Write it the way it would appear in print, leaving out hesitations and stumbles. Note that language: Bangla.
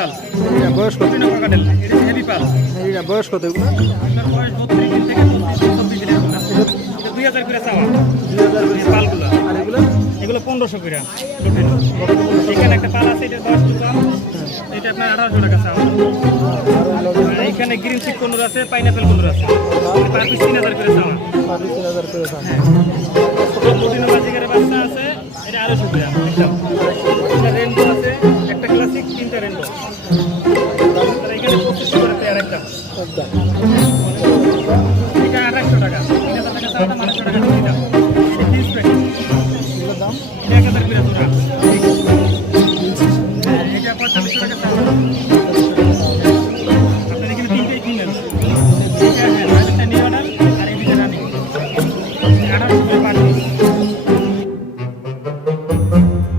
পাল। বয়স কত? কাটেল এটা হেভি পাল। এটা বয়স কত এগুলো? আপনার বয়স 32 দিন থেকে 24 দিনের এগুলো। এটা 2000 করে চাওয়া 2000 করে পালগুলো। আর এগুলো? এগুলো 1500 করে। এখানে একটা পাল আছে, এটার বয়স কত? এটা আপনার 1800 টাকা চাওয়া। আর এখানে গ্রিন চিক কোনুর আছে, পাইনাপেল কোনুর আছে। পার পিস 3000 করে চাওয়া। 3000 করে দাম। লুটিনো বাজিকারের বাচ্চা আছে, এটা 250 করে একদম।